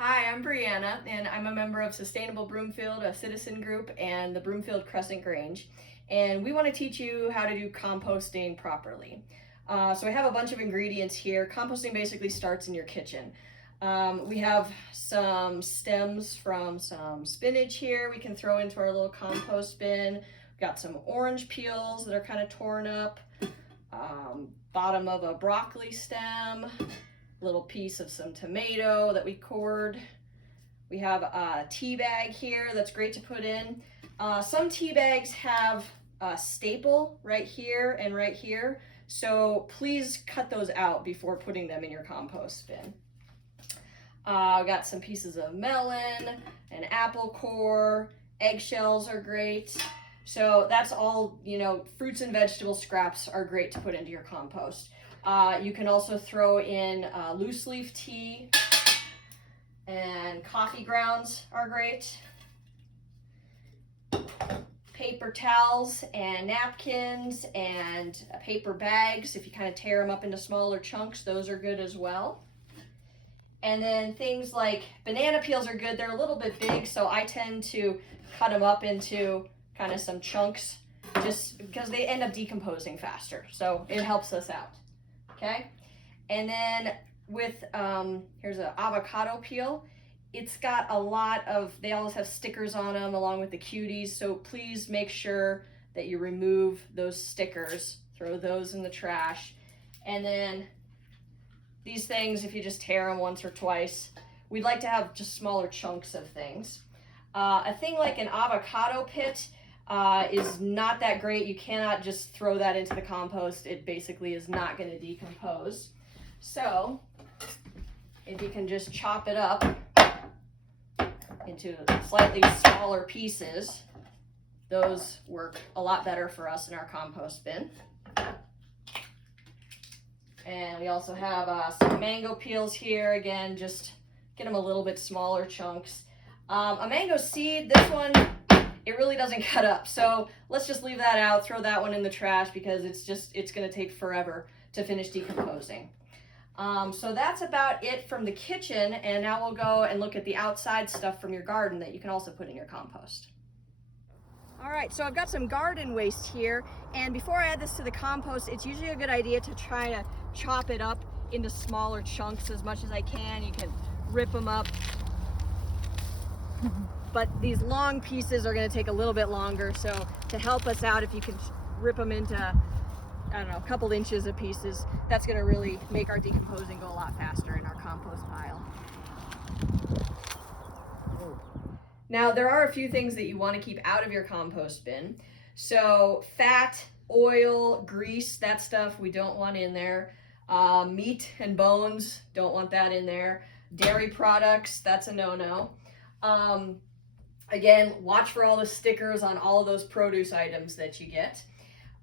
Hi, I'm Brianna, and I'm a member of Sustainable Broomfield, a citizen group, and the Broomfield Crescent Grange. And we want to teach you how to do composting properly. So I have a bunch of ingredients here. Composting basically starts in your kitchen. We have some stems from some spinach here we can throw into our little compost bin. We've got some orange peels that are kind of torn up. Bottom of a broccoli stem. Little piece of some tomato that we cored. We have a tea bag here that's great to put in. Some tea bags have a staple right here and right here, so please cut those out before putting them in your compost bin. We got some pieces of melon, an apple core, eggshells are great. So that's all, fruits and vegetable scraps are great to put into your compost. You can also throw in loose leaf tea, and coffee grounds are great. Paper towels and napkins and paper bags, if you kind of tear them up into smaller chunks, those are good as well. And then things like banana peels are good. They're a little bit big, so I tend to cut them up into kind of some chunks just because they end up decomposing faster. So it helps us out. Okay, and then with, here's an avocado peel. It's got a lot of, they always have stickers on them along with the cuties, so please make sure that you remove those stickers, throw those in the trash. And then these things, if you just tear them once or twice, we'd like to have just smaller chunks of things. A thing like an avocado pit is not that great. You cannot just throw that into the compost. It basically is not going to decompose. So if you can just chop it up into slightly smaller pieces, those work a lot better for us in our compost bin. And we also have some mango peels here. Again, just get them a little bit smaller chunks. A mango seed, this one, it really doesn't cut up, so let's just leave that out, throw that one in the trash because it's going to take forever to finish decomposing. So that's about it from the kitchen, and now we'll go and look at the outside stuff from your garden that you can also put in your compost. All right, so I've got some garden waste here, and before I add this to the compost, it's usually a good idea to try to chop it up into smaller chunks as much as I can. You can rip them up. But these long pieces are going to take a little bit longer, so to help us out, if you can rip them into, a couple inches of pieces, that's going to really make our decomposing go a lot faster in our compost pile. Now, there are a few things that you want to keep out of your compost bin. So fat, oil, grease, that stuff we don't want in there. Meat and bones, don't want that in there. Dairy products, that's a no-no. Again, watch for all the stickers on all of those produce items that you get.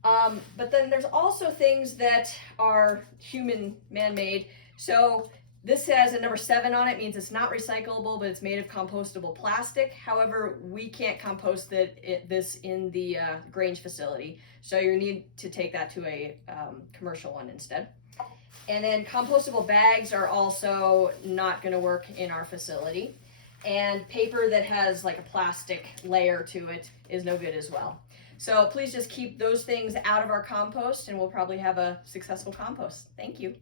But then there's also things that are human man-made. So this has a number 7 on it, means it's not recyclable, but it's made of compostable plastic. However, we can't compost this in the Grange facility. So you need to take that to a commercial one instead. And then compostable bags are also not going to work in our facility. And paper that has like a plastic layer to it is no good as well. So please just keep those things out of our compost and we'll probably have a successful compost. Thank you.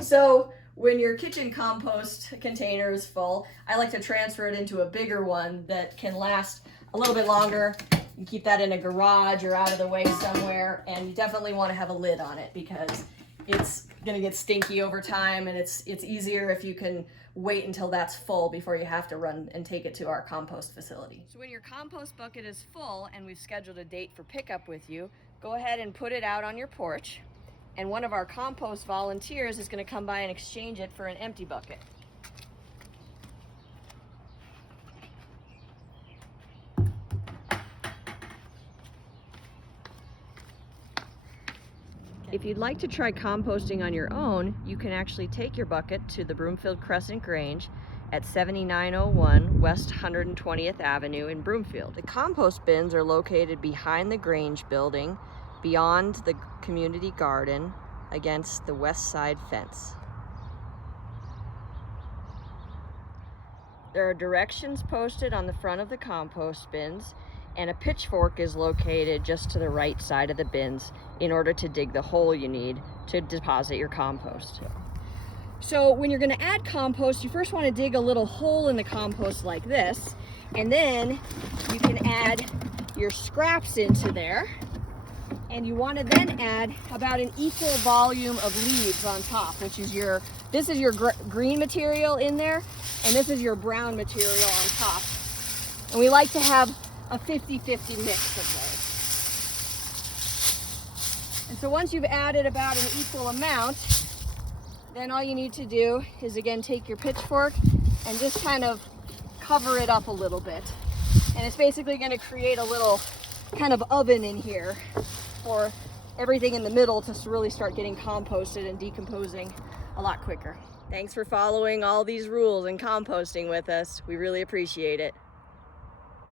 So when your kitchen compost container is full, I like to transfer it into a bigger one that can last a little bit longer. You keep that in a garage or out of the way somewhere, and you definitely want to have a lid on it because it's going to get stinky over time, and it's easier if you can wait until that's full before you have to run and take it to our compost facility. So when your compost bucket is full and we've scheduled a date for pickup with you, go ahead and put it out on your porch, and one of our compost volunteers is going to come by and exchange it for an empty bucket. If you'd like to try composting on your own, you can actually take your bucket to the Broomfield Crescent Grange at 7901 West 120th Avenue in Broomfield. The compost bins are located behind the Grange building, beyond the community garden, against the west side fence. There are directions posted on the front of the compost bins, and a pitchfork is located just to the right side of the bins in order to dig the hole you need to deposit your compost. So when you're going to add compost, you first want to dig a little hole in the compost like this, and then you can add your scraps into there, and you want to then add about an equal volume of leaves on top, which is this is your green material in there, and this is your brown material on top. And we like to have a 50-50 mix of those. And so once you've added about an equal amount, then all you need to do is again take your pitchfork and just kind of cover it up a little bit. And it's basically going to create a little kind of oven in here for everything in the middle to really start getting composted and decomposing a lot quicker. Thanks for following all these rules and composting with us. We really appreciate it.